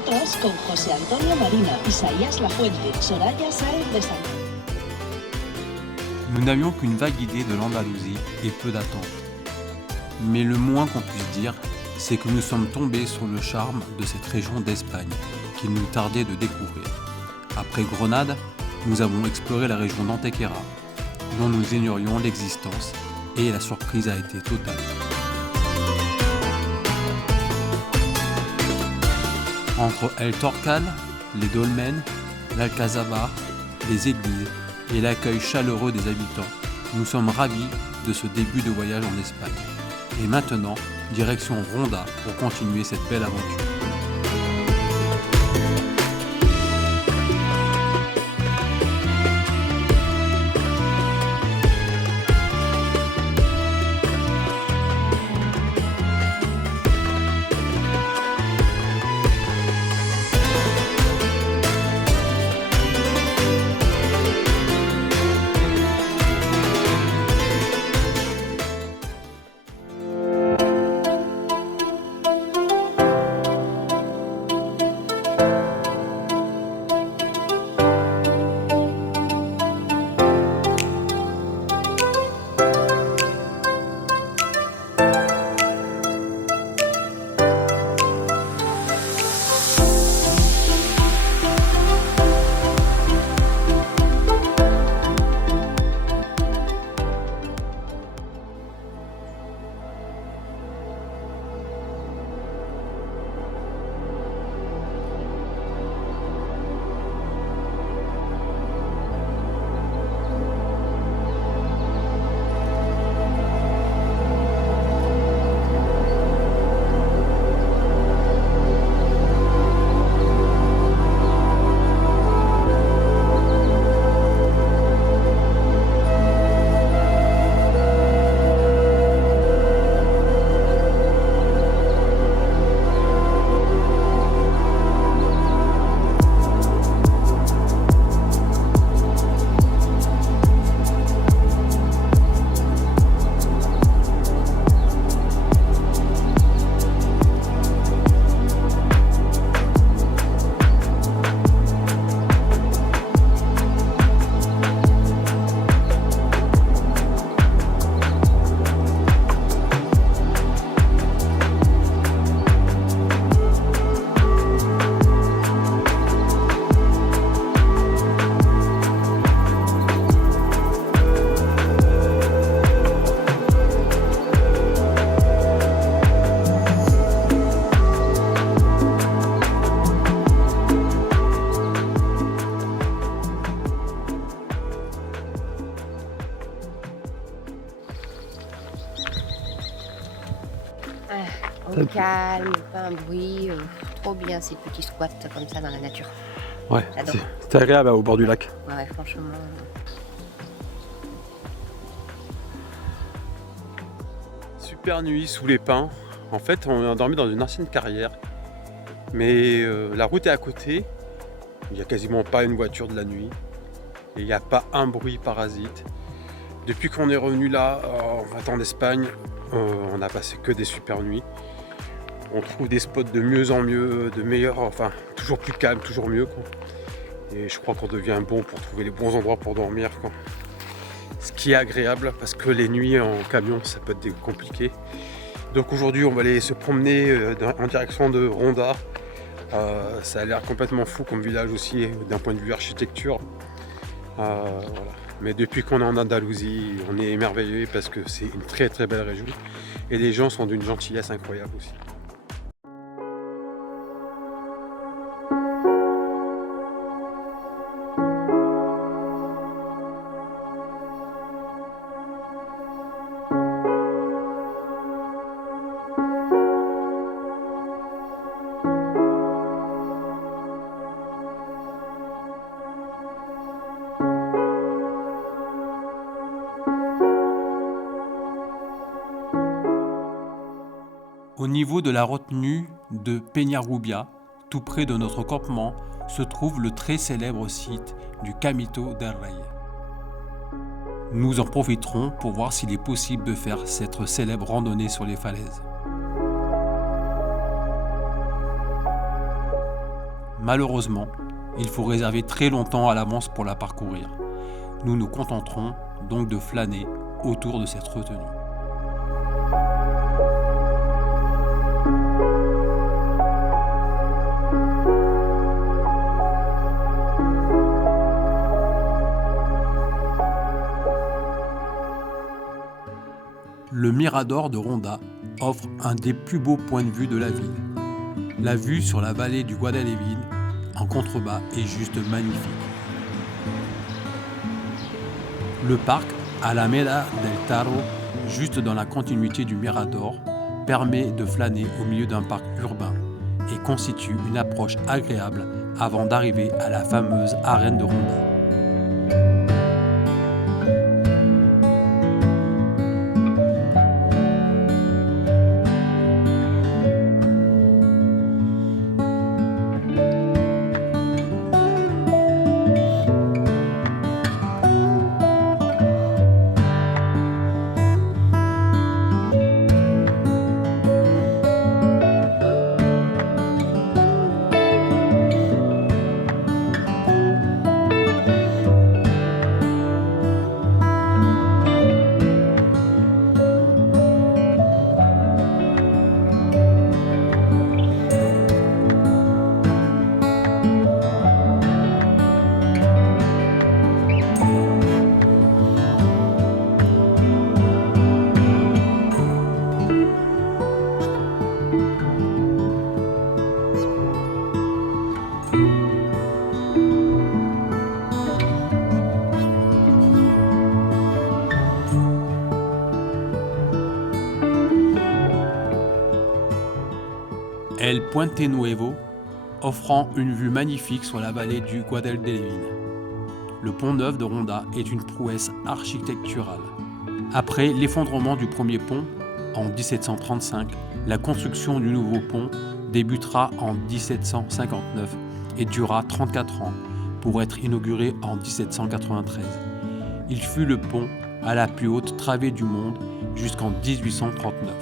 nosotros con José Antonio Marina, Isaías Lafuente, Soraya Sáenz de San. Nous n'avions qu'une vague idée de l'Andalousie et peu d'attentes. Mais le moins qu'on puisse dire, c'est que nous sommes tombés sur le charme de cette région d'Espagne qu'il nous tardait de découvrir. Après Grenade, nous avons exploré la région d'Antequera, dont nous ignorions l'existence, et la surprise a été totale. Entre El Torcal, les dolmens, l'Alcazaba, les églises et l'accueil chaleureux des habitants, nous sommes ravis de ce début de voyage en Espagne. Et maintenant, direction Ronda pour continuer cette belle aventure. Au calme, pas un bruit, trop bien ces petits squats comme ça dans la nature. Ouais, j'adore. c'est agréable au bord du lac. Ouais, franchement. Super nuit sous les pins. En fait, on a dormi dans une ancienne carrière. Mais la route est à côté. Il n'y a quasiment pas une voiture de la nuit. Et il n'y a pas un bruit parasite. Depuis qu'on est revenu là, en Espagne, on n'a passé que des super nuits. On trouve des spots de mieux en mieux, de meilleurs, enfin toujours plus calme, toujours mieux, quoi. Et je crois qu'on devient bon pour trouver les bons endroits pour dormir, quoi. Ce qui est agréable parce que les nuits en camion ça peut être compliqué. Donc aujourd'hui on va aller se promener en direction de Ronda. Ça a l'air complètement fou comme village aussi d'un point de vue architecture. Voilà. Mais depuis qu'on est en Andalousie, on est émerveillé parce que c'est une très très belle région et les gens sont d'une gentillesse incroyable aussi. Au niveau de la retenue de Peñarrubia, tout près de notre campement, se trouve le très célèbre site du Camito del Rey. Nous en profiterons pour voir s'il est possible de faire cette célèbre randonnée sur les falaises. Malheureusement, il faut réserver très longtemps à l'avance pour la parcourir. Nous nous contenterons donc de flâner autour de cette retenue. Le Mirador de Ronda offre un des plus beaux points de vue de la ville. La vue sur la vallée du Guadalquivir en contrebas est juste magnifique. Le parc Alameda del Taro, juste dans la continuité du Mirador, permet de flâner au milieu d'un parc urbain et constitue une approche agréable avant d'arriver à la fameuse arène de Ronda. El Puente Nuevo, offrant une vue magnifique sur la vallée du Guadalquivir. Le pont neuf de Ronda est une prouesse architecturale. Après l'effondrement du premier pont en 1735, la construction du nouveau pont débutera en 1759 et durera 34 ans pour être inauguré en 1793. Il fut le pont à la plus haute travée du monde jusqu'en 1839.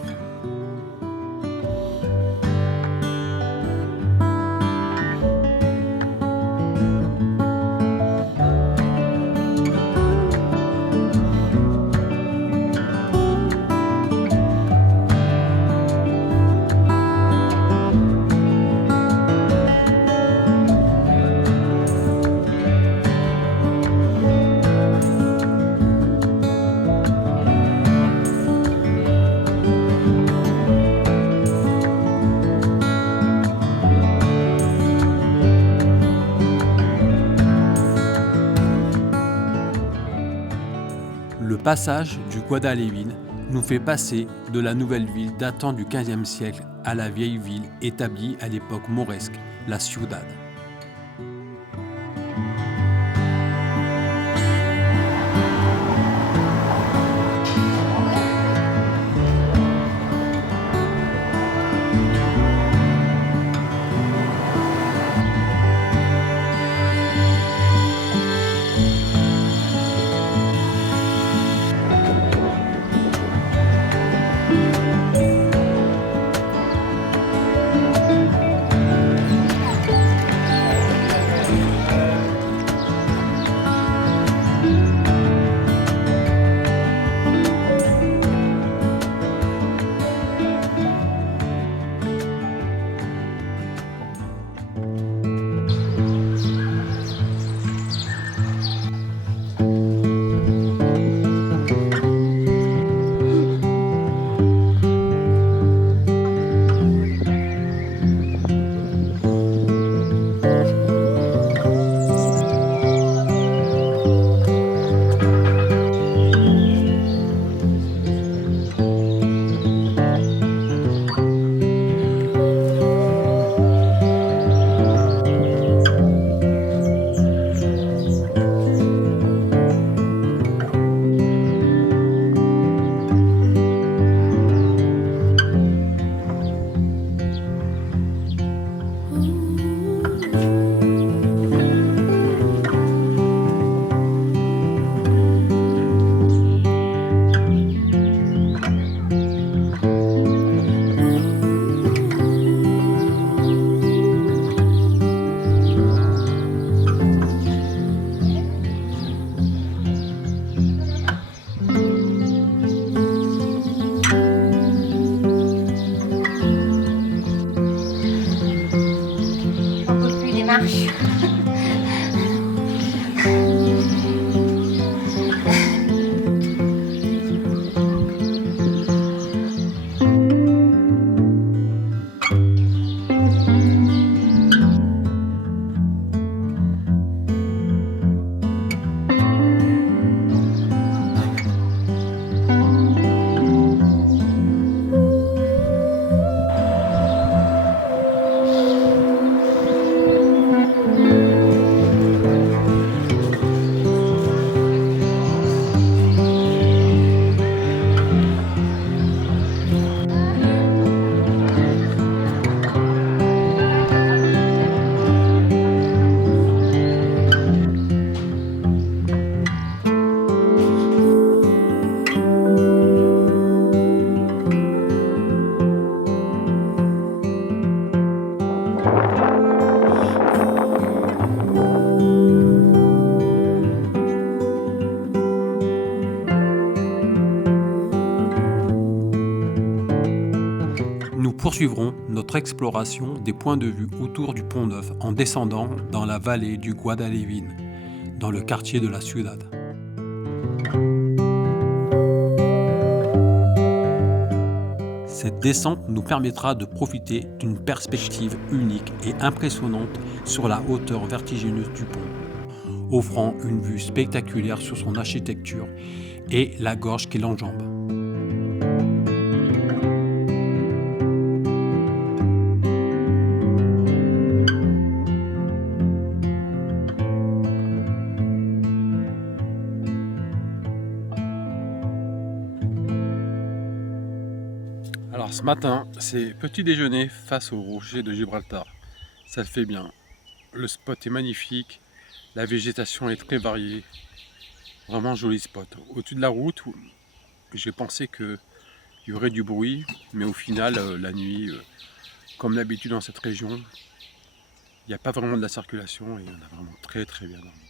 Le passage du Guadalquivir nous fait passer de la nouvelle ville datant du XVe siècle à la vieille ville établie à l'époque mauresque, la Ciudad. poursuivrons notre exploration des points de vue autour du Pont Neuf en descendant dans la vallée du Guadalevin, dans le quartier de la Ciudad. Cette descente nous permettra de profiter d'une perspective unique et impressionnante sur la hauteur vertigineuse du pont, offrant une vue spectaculaire sur son architecture et la gorge qui l'enjambe. Alors ce matin, c'est petit déjeuner face au rocher de Gibraltar. Ça le fait bien. Le spot est magnifique, la végétation est très variée. Vraiment joli spot. Au-dessus de la route, j'ai pensé qu'il y aurait du bruit, mais au final, la nuit, comme d'habitude dans cette région, il n'y a pas vraiment de la circulation et on a vraiment très très bien dormi.